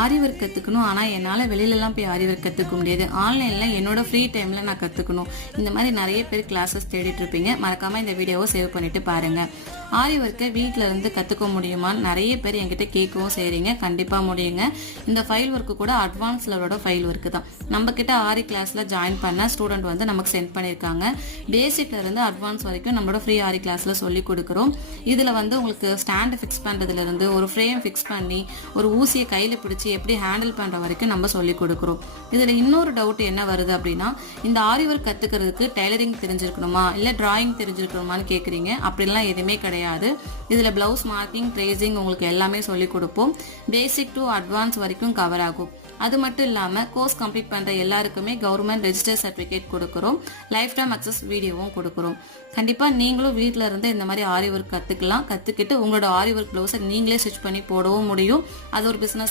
ஆரி work கற்றுக்கணும், ஆனால் என்னால் வெளியிலலாம் போய் ஆரி ஒர்க் கற்றுக்க முடியாது. ஆன்லைனில் என்னோட ஃப்ரீ டைமில் நான் கற்றுக்கணும். இந்த மாதிரி நிறைய பேர் கிளாஸஸ் தேடிட்டு இருப்பீங்க. மறக்காமல் இந்த வீடியோவை சேவ் பண்ணிட்டு பாருங்கள். ஆரி ஒர்க்கை வீட்டில் இருந்து கற்றுக்க முடியுமான்னு நிறைய பேர் என்கிட்ட கேட்கவும் செய்கிறீங்க. கண்டிப்பாக முடியுங்க. இந்த ஃபைல் ஒர்க்கு கூட அட்வான்ஸ் லெவலோட ஃபைல் ஒர்க்கு தான். நம்மக்கிட்ட ஆரி கிளாஸில் ஜாயின் பண்ண ஸ்டூடெண்ட் வந்து நமக்கு சென்ட் பண்ணியிருக்காங்க. பேசிக்ல இருந்து அட்வான்ஸ் வரைக்கும் நம்மளோட ஃப்ரீ ஆரி கிளாஸில் சொல்லி கொடுக்குறோம். இதில் வந்து உங்களுக்கு ஸ்டாண்டு ஃபிக்ஸ் பண்ணுறதுலேருந்து ஒரு ஃப்ரேம் ஃபிக்ஸ் பண்ணி ஒரு ஊசியை கையில் பிடிச்சி எப்படி ஹேண்டில் பண்ணுற வரைக்கும் நம்ம சொல்லி கொடுக்குறோம். இதில் இன்னொரு டவுட் என்ன வருது அப்படின்னா, இந்த ஆரி ஒர்க் கற்றுக்கிறதுக்கு டெய்லரிங் தெரிஞ்சிருக்கணுமா இல்லை டிராயிங் தெரிஞ்சிருக்கணுமான்னு கேட்குறீங்க. அப்படிலாம் எதுவுமே கிடையாது. இதில் பிளவுஸ் மார்க்கிங், ட்ரேசிங் உங்களுக்கு எல்லாமே சொல்லி கொடுப்போம். பேசிக் டு அட்வான்ஸ் வரைக்கும் கவர் ஆகும். அது மட்டும் இல்லாமல் கோர்ஸ் கம்ப்ளீட் பண்ணுற எல்லாருக்குமே கவர்மெண்ட் ரெஜிஸ்டர் சர்டிஃபிகேட் கொடுக்குறோம். லைஃப் டைம் அக்சஸ் வீடியோவும் கொடுக்குறோம். கண்டிப்பாக நீங்களும் வீட்டில் இருந்து இந்த மாதிரி ஆரி ஒர்க் கற்றுக்கலாம். கற்றுக்கிட்டு உங்களோட ஆரி ஒர்க் ப்ளவுஸை நீங்களே ஸ்டிச் பண்ணி போடவும் முடியும். அது ஒரு பிஸ்னஸ்